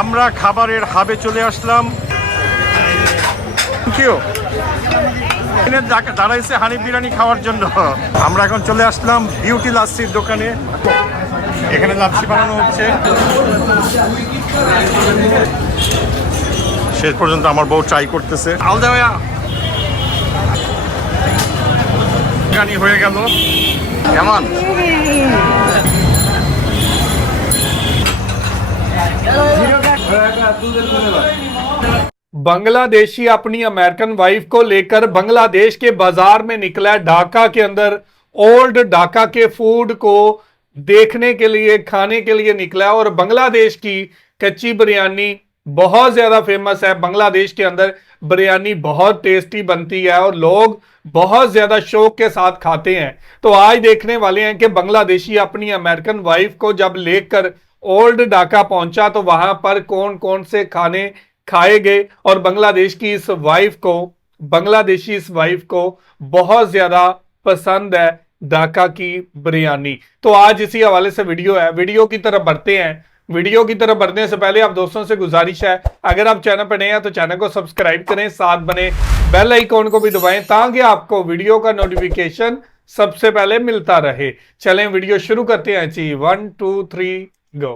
আমরা খাবারের হাবে চলে আসলাম। কেউ এখানে দাঁড়াইছে হানিফ বিরিয়ানি খাওয়ার জন্য। আমরা এখন চলে আসলাম বিউটি লাচ্ছির দোকানে। এখানে লাচ্ছি বানানো হচ্ছে। শেষ পর্যন্ত আমার বউ ট্রাই করতেছে। আলদা ভাইয়া। বিরিয়ানি হয়ে গেল। কেমন? बांग्लादेशी अपनी अमेरिकन वाइफ को लेकर बांग्लादेश के बाज़ार में निकला ढाका के अंदर ओल्ड ढाका के फ़ूड को देखने के लिए, खाने के लिए निकला और बांग्लादेश की कच्ची बिरयानी बहुत ज़्यादा फ़ेमस है। बांग्लादेश के अंदर बिरयानी बहुत टेस्टी बनती है और लोग बहुत ज़्यादा शौक के साथ खाते हैं। तो आज देखने वाले हैं कि बांग्लादेशी अपनी अमेरिकन वाइफ को जब लेकर ओल्ड ढाका पहुँचा तो वहाँ पर कौन कौन से खाने खाए गए और बांग्लादेश की इस वाइफ को, बांग्लादेशी इस वाइफ को बहुत ज़्यादा पसंद है ढाका की बिरयानी। तो आज इसी हवाले से वीडियो है। वीडियो की तरफ़ बढ़ते हैं। वीडियो की तरफ़ बढ़ने से पहले आप दोस्तों से गुजारिश है, अगर आप चैनल पर नए हैं तो चैनल को सब्सक्राइब करें, साथ बने बेल आइकॉन को भी दबाएँ, ताकि आपको वीडियो का नोटिफिकेशन सबसे पहले मिलता रहे। चलें वीडियो शुरू करते हैं ji. One two three go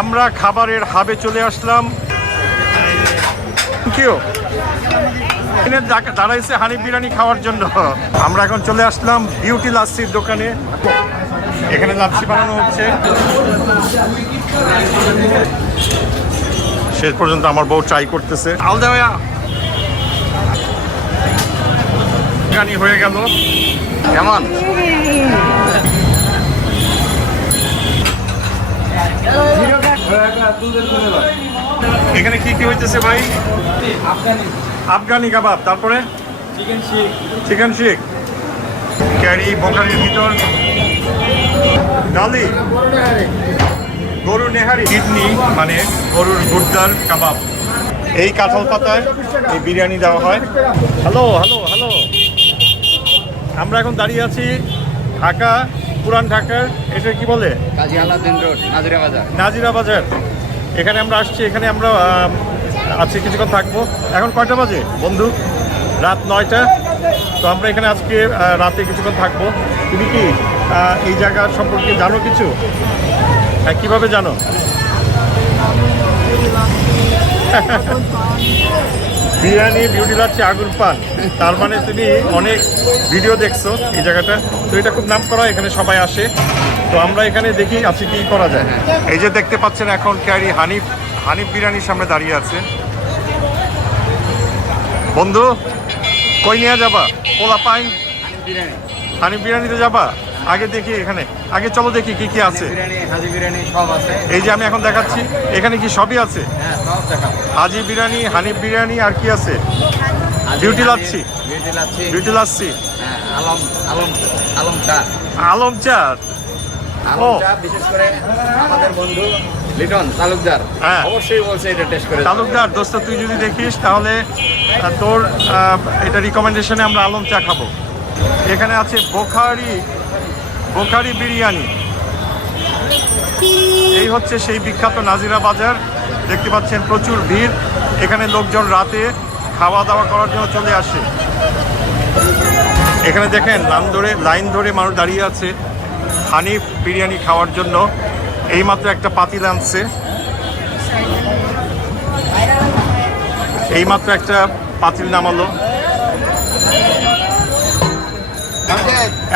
আমরা খাবারের হাবে চলে আসলাম। কেউ এখানে দাঁড়াইছে হানিফ বিরিয়ানি খাওয়ার জন্য। আমরা এখন চলে আসলাম বিউটি লাচ্ছির দোকানে। এখানে লাচ্ছি বানানো হচ্ছে। শেষ পর্যন্ত আমার বউ ট্রাই করতেছে। আলদা ভাইয়া। বিরিয়ানি হয়ে গেল। কেমন? এখানে কি কি হইতেছে ভাই? আফগানি কাবাব, তারপরে? চিকেন শিক ক্যারি বকারির ভিতর। ডালি। গরু নেহারি, কিডনি মানে গরুর গুর্দার কাবাব। এই কাঁঠাল পাতায় এই বিরিয়ানি দেওয়া হয়। Hello hello hello. আমরা এখন দাঁড়িয়ে আছি ঢাকা পুরান ঢাকার এটা কি বলে? কাজী আলাদিন রোড নাজিরা বাজার। নাজিরা বাজার। এখানে আমরা আসছি এখানে আমরা আজকে কিছুক্ষণ থাকব। এখন কয়টা বাজে? বন্ধু রাত নয়টা। তো আমরা এখানে আজকে রাতে কিছুক্ষণ থাকব। তুমি কি এই জায়গা সম্পর্কে জানো কিছু? হ্যাঁ কীভাবে জানো? বিরিয়ানি বিউটি লাচ্ছি আগুন পান। তার মানে তুমি অনেক ভিডিও দেখছ এই জায়গাটা। তো এটা খুব নাম করা এখানে সবাই আসে। তো আমরা এখানে দেখি আজকে কি করা যায়। এই যে দেখতে পাচ্ছেন এখন ক্যারি হানিফ হানিফ বিরিয়ানির সামনে দাঁড়িয়ে আছে। বন্ধু কই নিয়ে যাবা? পোলা পাইন? বিরিয়ানি। হানিফ বিরিয়ানিতে যাবা? আগে দেখি এখানে। আগে চলো দেখি কি কি আছে। এই যে আমি এখন দেখাচ্ছি এখানে কি সবই আছে? হ্যাঁ হাজি বিরিয়ানি হানিফ বিরিয়ানি আর কি আছে? বিউটি বিরিয়ানি, লাচ্ছি। বিউটি লাচ্ছি। হ্যাঁ আলম আলম আলম চা। আলম চা? আলম ও। চা বিশেষ করে আমাদের বন্ধু লিটন তালুকদার। হ্যাঁ। অবশ্যই বলছে এটা টেস্ট করে। তালুকদার দোস্ত তুই যদি দেখিস তাহলে তোর এটা রিকমেন্ডেশনে আমরা আলম চা খাব। এখানে আছে বোখারি বোখারি বিরিয়ানি। এই হচ্ছে সেই বিখ্যাত নাজিরা বাজার। দেখতে পাচ্ছেন প্রচুর ভিড়। এখানে লোকজন রাতে খাওয়া দাওয়া করার জন্য চলে আসে। এখানে দেখেন, লাইন ধরে লাইন ধরে মানুষ দাঁড়িয়ে আছে হানিফ বিরিয়ানি খাওয়ার জন্য। এইমাত্র একটা পাতিল আনছে। এইমাত্র একটা পাতিল নামালো।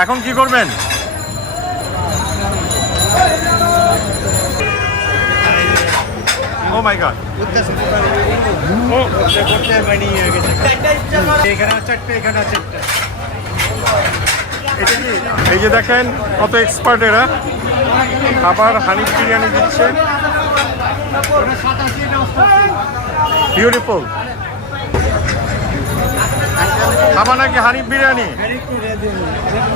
এখন কি করবেন? ও মাই গড এই যে দেখেন কত এক্সপার্ট এরা। আবার হানিফ বিরিয়ানি দিচ্ছে। বিউটিফুল খাবা নাকি হানিফ বিরিয়ানি?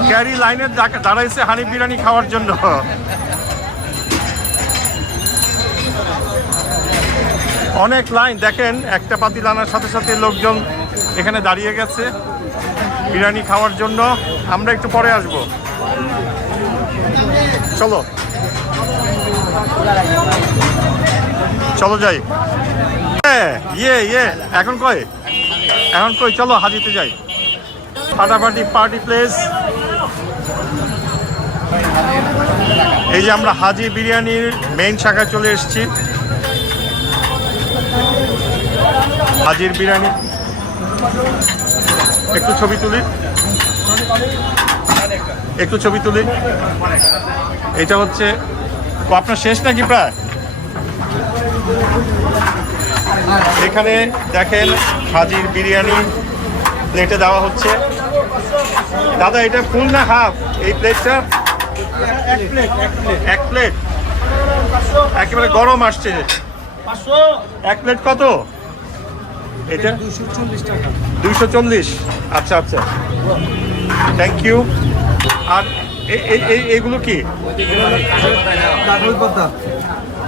ক্যারি লাইনে দাঁড়াইছে হানিফ বিরিয়ানি খাওয়ার জন্য। অনেক লাইন, দেখেন, একটা পাতিল আনার সাথে সাথে লোকজন এখানে দাঁড়িয়ে গেছে বিরিয়ানি খাওয়ার জন্য। আমরা একটু পরে আসব। চলো। চলো যাই। ইয়ে ইয়ে এখন কই? এখন কই? চলো, হাজিতে যাই। ফাটাফাটি পার্টি প্লেস। এই যে আমরা হাজি বিরিয়ানির মেইন শাখায় চলে এসেছি। হাজির বিরিয়ানি। একটু ছবি তুলি। একটু ছবি তুলি। এটা হচ্ছে আপনার শেষ নাকি প্রায়? এখানে দেখেন হাজির বিরিয়ানি প্লেটে দেওয়া হচ্ছে। দাদা, এটা ফুল না হাফ এই প্লেটটা এক প্লেট একেবারে গরম আসছে। এক প্লেট কত? এটা? দুইশো চল্লিশ আচ্ছা আচ্ছা। থ্যাংক ইউ আর এ- এ- এ- এগুলো কি?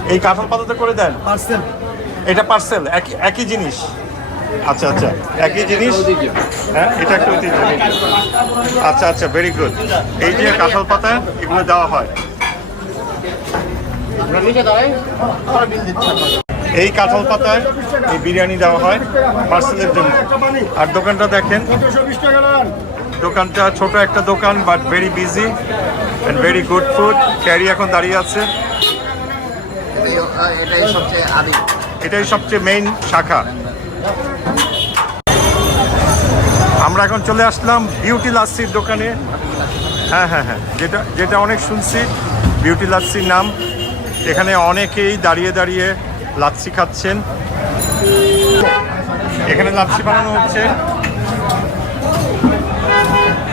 এই কাঁঠাল পাতাতে করে দেন? পার্সেল। এটা পার্সেল একই একই জিনিস। আচ্ছা আচ্ছা। একই জিনিস? হ্যাঁ এটা একটা ঐতিহ্য। আচ্ছা আচ্ছা ভেরি গুড এই যে কাঁঠাল পাতা এগুলো দেওয়া হয়। এই কাঁঠাল পাতায় এই বিরিয়ানি দেওয়া হয় পার্সেলের জন্য। আর দোকানটা দেখেন। দোকানটা ছোট একটা দোকান but very busy and very good food carry এখন দাঁড়িয়ে আছে। এটাই সবচেয়ে মেইন শাখা। আমরা এখন চলে আসলাম বিউটি লাচ্ছির দোকানে। হ্যাঁ হ্যাঁ হ্যাঁ। যেটা যেটা অনেক শুনছি বিউটি লাচ্ছির নাম। এখানে অনেকেই দাঁড়িয়ে দাঁড়িয়ে লাচ্ছি খাচ্ছেন। এখানে লাচ্ছি বানানো হচ্ছে।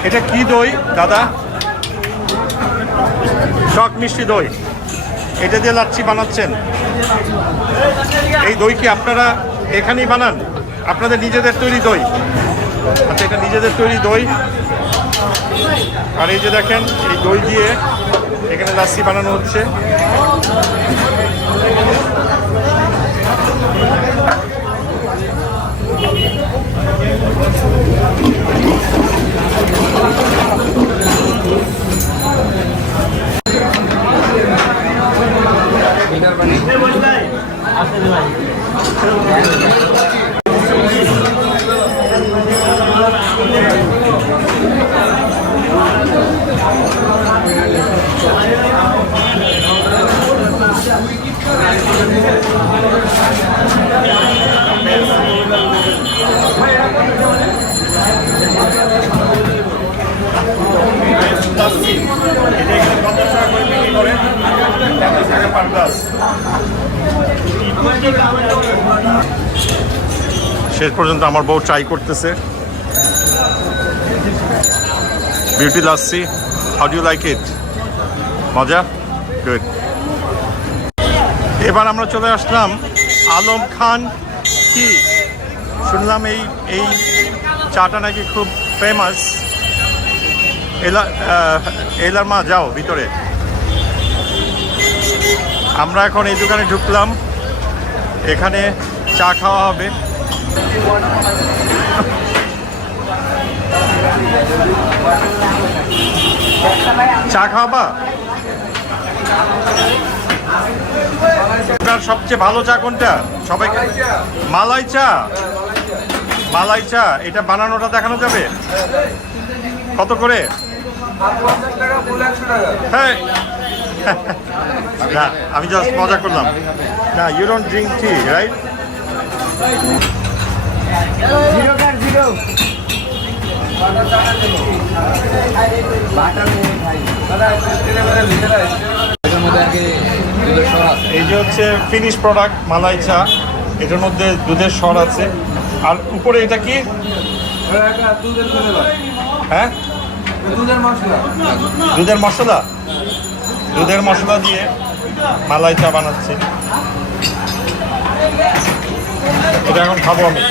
এটা কি দই, দাদা? টক মিষ্টি দই। এটা দিয়ে লাচ্ছি বানাচ্ছেন। এই দই কি আপনারা এখানেই বানান? আপনাদের নিজেদের তৈরি দই। আচ্ছা এটা নিজেদের তৈরি দই। আর এই যে দেখেন, এই দই দিয়ে এখানে লাচ্ছি বানানো হচ্ছে। শেষ পর্যন্ত আমার বউ ট্রাই করতেছে। Beauty lassi. How do like it মজা? গুড এবার আমরা চলে আসলাম আলম খান কি? শুনলাম এই এই চাটা নাকি খুব ফেমাস এলা আহ, এলার মা যাও ভিতরে। আমরা এখন এই দোকানে ঢুকলাম। এখানে চা খাওয়া হবে। চা খাওয়াবা? আপনার সবচেয়ে ভালো চা কোনটা? সবাই মালাই চা। মালাই চা? এটা বানানোটা দেখানো যাবে? কত করে? হ্যাঁ না আমি জাস্ট মজা করলাম। না you don't drink tea right zero car zero এটার মধ্যে আর কি দুধের সর আছে এই যে হচ্ছে ফিনিশ প্রোডাক্ট মালাই চা এটার মধ্যে দুধের স্বর আছে। আর উপরে এটা কি? হ্যাঁ? দুধের মশলা। দুধের মশলা? দুধের মশলা দিয়ে মালাই চা বানাচ্ছে এটা এখন খাব আমি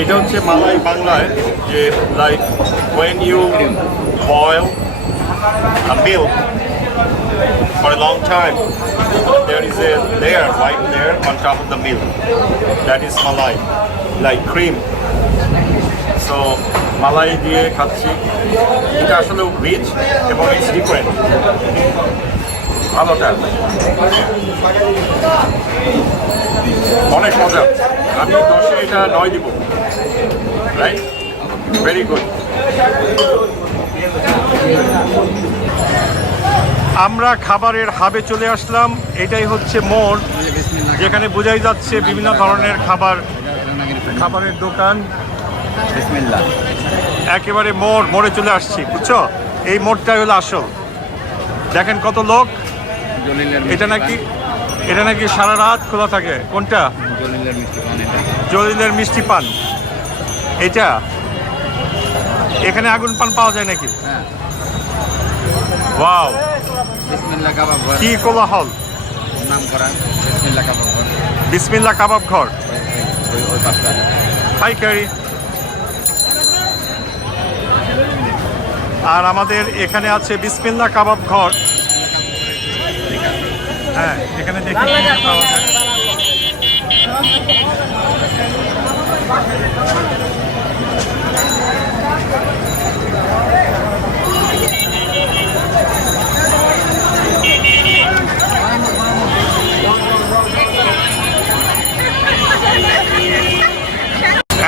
এটা হচ্ছে মালাই বাংলায় যে like when you boil a milk for a long time there is a layer white layer on top of the milk that is malai like cream so malai দিয়ে খাচ্ছি। এটা আসলে রিচ এবং ইটস ডিফারেন্ট ভালোটা অনেক মজা। আমি দশে এটা নয় দিব। রাইট ভেরি গুড আমরা খাবারের হাবে চলে আসলাম। এটাই হচ্ছে মোড়, যেখানে বোঝাই যাচ্ছে বিভিন্ন ধরনের খাবার, খাবারের দোকান। বিসমিল্লাহ। একেবারে মোড় মোড়ে চলে আসছি বুঝছ? এই মোড়টাই হলো আসল। দেখেন কত লোক। এটা নাকি এটা নাকি সারা রাত খোলা থাকে। কোনটা? জলিলের মিষ্টি পান এটা। জলিলের মিষ্টি পান। এটা? এখানে আগুন পান পাওয়া যায় নাকি? হ্যাঁ। ওয়াও। কি কোলাহল। নাম করা। কাবাব ঘর। বিসমিল্লা কাবাব ঘর। ওই- আর আমাদের এখানে আছে বিসমিল্লা কাবাব ঘর হ্যাঁ এখানে দেখি পাওয়া যায়।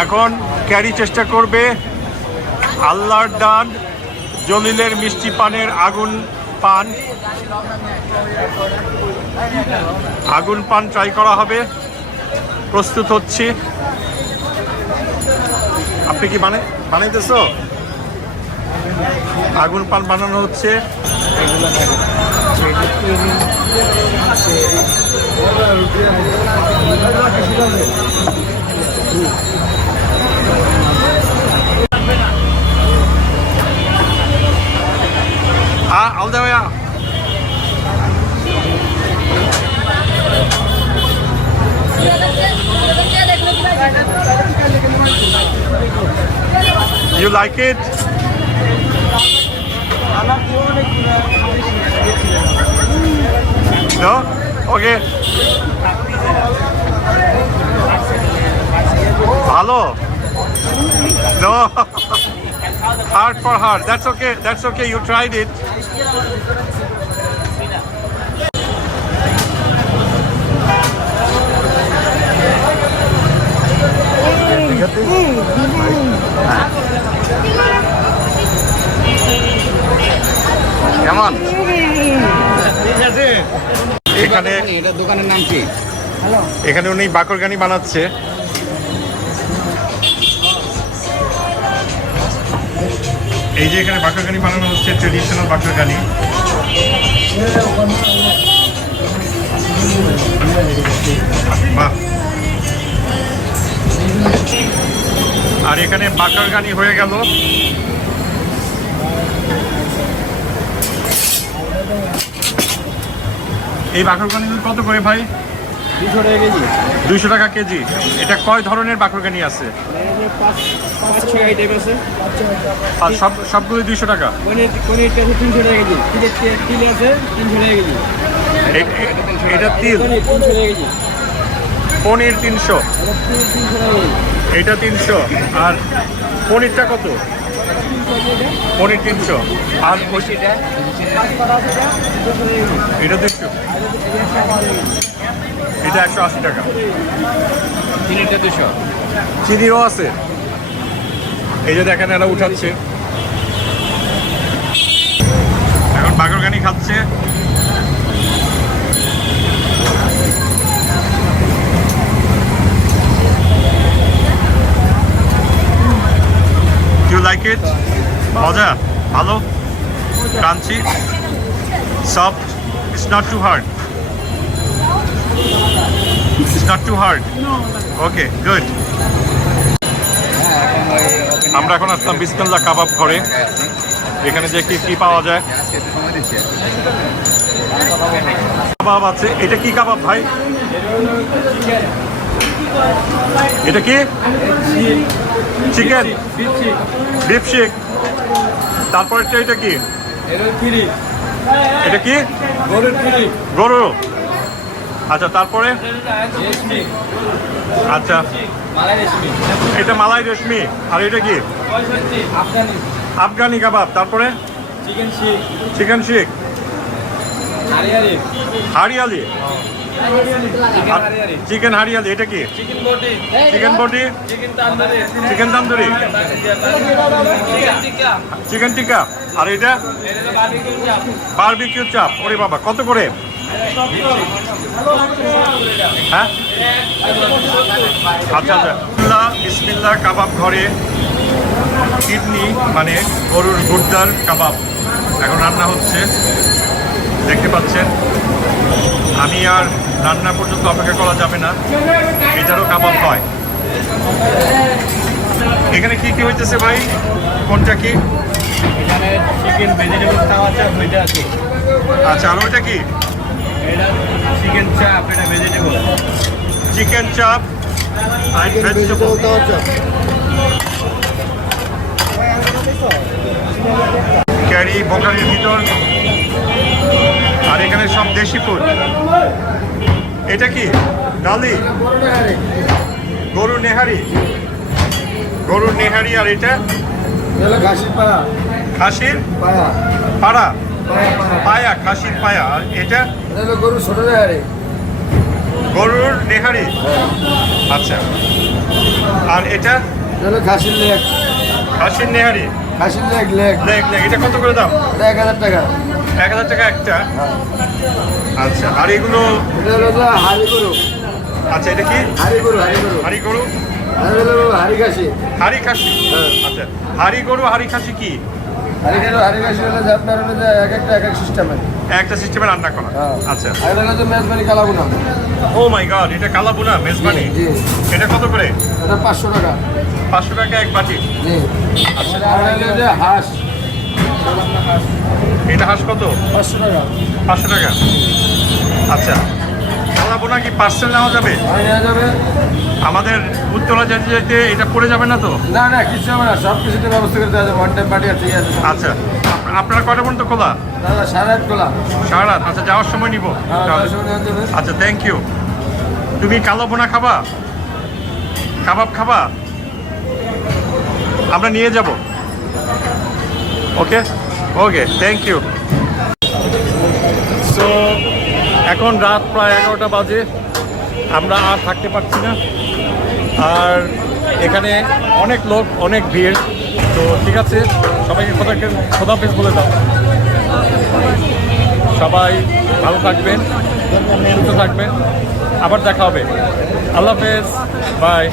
এখন ক্যারি চেষ্টা করবে আল্লাহর দান জলিলের মিষ্টি পানের আগুন পান। আগুন পান ট্রাই করা হবে। প্রস্তুত হচ্ছি। আপনি কি মানে বানাইতেছো? আগুন পান বানানো হচ্ছে। You like it? No? Okay. ভালো No. hard for hard. That's okay. That's okay. You tried it. কেমন? এখানে এটা দোকানের নাম কি? এখানে উনি বাকরগানি বানাচ্ছে। এই যে এখানে বাকরগানি বানানো হচ্ছে ট্রেডিশনাল বাকরগানি বাহ। আর এখানে বাকরগানি হয়ে গেল। এই বাকরগানিগুলো কত করে ভাই? দুইশো টাকা কেজি। এটা কয় ধরনের বাকরগানি আছে? পাঁচ পাঁচ ছয় আইটেম আর সব সবগুলো দুইশো টাকা? তিনশো টাকা কেজি। তিল আছে তিনশো টাকা কেজি। এটা তিল? পনির তিনশো এটা তিনশো আর পনিরটা কত? পনির তিনশো। আর এটা দুশো এটা একশো আশি টাকা। চিনিটা দুশো। চিনিরও আছে। এই যে দেখেন এরা উঠাচ্ছে। এখন বাগরগানি খাচ্ছে। ইউ লাইক ইট মজা? ভালো? Crunchy soft it's not too hard hard okay good হ্যাঁ এখন ওই opening আমরা এখন আসলাম বিসমিল্লা কাবাব ঘরে। এখানে যে কি কি পাওয়া যায়? কাবাব আছে। এটা কি কাবাব ভাই? এটা কি? চিকেন। বিফ শিক তারপর এটা কি? এটা ফ্রি এটা কি? গরুর ফ্রি গরু। আচ্ছা তারপরে? আচ্ছা। এটা মালাই রেশমি। আর এটা কি? আফগানি কাবাব। তারপরে? Chicken chicken hariyali chicken hariyali এটা কি? Chicken boti? Chicken tandoori. Chicken tikka. আর এটা? বারবিকিউ চাপ। ওরে বাবা, কত করে? হ্যাঁ? আচ্ছা আচ্ছা। বিসমিল্লা কাবাব ঘরে কিডনি মানে গরুর গুর্দার কাবাব। এখন রান্না হচ্ছে। দেখতে পাচ্ছেন আমি আর রান্না পর্যন্ত অপেক্ষা করা যাবে না। এটারও কাবাব হয়। এখানে কি কি হইতেছে ভাই? কোনটা কি? এখানে চিকেন ভেজিটেবল হইতে আছে। আচ্ছা আর ওইটা কি? এটা চিকেন চাপ এটা ভেজিটেবল চিকেন চাপ আর ভেজিটেবল ক্যারি বকারির ভিতর আর এখানে সব দেশি ফুড এটা কি? ডালি? গরুর নেহারি। গরুর নেহারি আর এটা? খাসির? পাড়া পাড়া। পাড়া পাড়া পায়া খাসির পায়া। আর এটা? এটা হলো গরু ছোট দেহারে গরুর নেহারি আচ্ছা। আর এটা? এটা হলো ঘাসির লেগ। খাসির নেহারি ঘাসির লেগ লেগ। Leg leg. এটা কত করে দাম? এটা এক হাজার টাকা। এক হাজার টাকা একটা? আচ্ছা আর এগুলো? এটা হলো হাড়ি গরু। আচ্ছা এটা কি? হাড়ি গরু হাড়ি গরু। হাড়ি গরু? হাড়ি ঘাসি হাড়ি খাসি? হ্যাঁ। আচ্ছা হাড়ি গরু হাড়ি খাসি কি? হাড়ি ঘাসি হলো আপনার হলো যে এক একটা এক এক সিস্টেমের। একটা সিস্টেমে রান্না করা। হ্যাঁ। আচ্ছা। আর এটা হলো mezbani kala bhuna oh my god এটা কালাবুনা মেজবানি? জি এটা কত করে? এটা পাঁচশো টাকা। পাঁচশো টাকা এক বাটি? জি। আর যে হাঁস। এটা হাঁস কত? পাঁচশো টাকা। পাঁচশো টাকা। আচ্ছা। কালাবুনা কি পার্সেল নেওয়া যাবে? নেওয়া যাবে। আমাদের উত্তরা যেতে যেতে এটা পড়ে যাবে না তো? না না কিছু হবে না সব কিছুতে ব্যবস্থা করতে হবে ওয়ান টাইম পার্টি আছে আচ্ছা আপ- আপনারা কটা পর্যন্ত খোলা? দাদা সাড়ে আট গোলা সারা রাত আচ্ছা যাওয়ার সময় নিব। হ্যাঁ যাওয়ার সময় নেওয়া যাবে। আচ্ছা থ্যাংক ইউ তুমি কালো বোনা খাবা? কাবাব খাবা? আমরা নিয়ে যাব। Okay okay thank you so এখন রাত প্রায় এগারোটা বাজে আমরা আর থাকতে পারছি না আর এখানে অনেক লোক অনেক ভিড় তো ঠিক আছে সবাইকে খোদা খোদাফেজ বলে দাও সবাই ভালো থাকবেন সুস্থ থাকবেন আবার দেখা হবে আল্লাহ হাফেজ বাই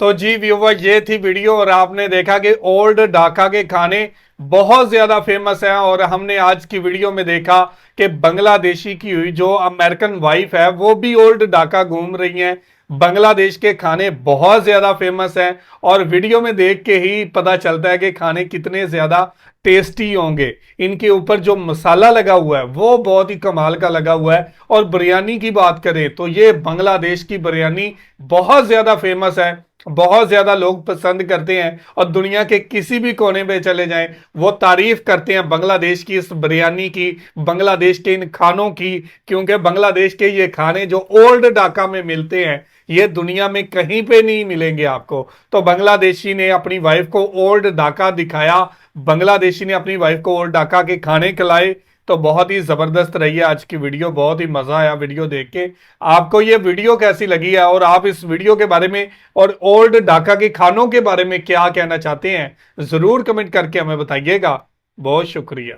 तो जी व्यूवर ये थी वीडियो और आपने देखा कि ओल्ड ढाका के खाने बहुत ज़्यादा फ़ेमस हैं और हमने आज की वीडियो में देखा कि बांग्लादेशी की हुई जो अमेरिकन वाइफ है, वो भी ओल्ड ढाका घूम रही हैं। बांग्लादेश के खाने बहुत ज़्यादा फ़ेमस हैं और वीडियो में देख के ही पता चलता है कि खाने कितने ज़्यादा टेस्टी होंगे। इनके ऊपर जो मसाला लगा हुआ है, वो बहुत ही कमाल का लगा हुआ है। और बिरयानी की बात करें तो ये बांग्लादेश की बिरयानी बहुत ज़्यादा फ़ेमस है। बहुत ज़्यादा लोग पसंद करते हैं और दुनिया के किसी भी कोने पे चले जाएँ, वो तारीफ़ करते हैं बांग्लादेश की इस बिरयानी की, बांग्लादेश के इन खानों की, क्योंकि बांग्लादेश के ये खाने जो ओल्ड ढाका में मिलते हैं, ये दुनिया में कहीं पे नहीं मिलेंगे आपको। तो बांग्लादेशी ने अपनी वाइफ को ओल्ड ढाका दिखाया, बांग्लादेशी ने अपनी वाइफ को ओल्ड ढाका के खाने खिलाए तो बहुत ही ज़बरदस्त रही है आज की वीडियो, बहुत ही मज़ा आया वीडियो देख के। आपको ये वीडियो कैसी लगी है और आप इस वीडियो के बारे में और ओल्ड ढाका के खानों के बारे में क्या कहना चाहते हैं, ज़रूर कमेंट करके हमें बताइएगा। बहुत शुक्रिया।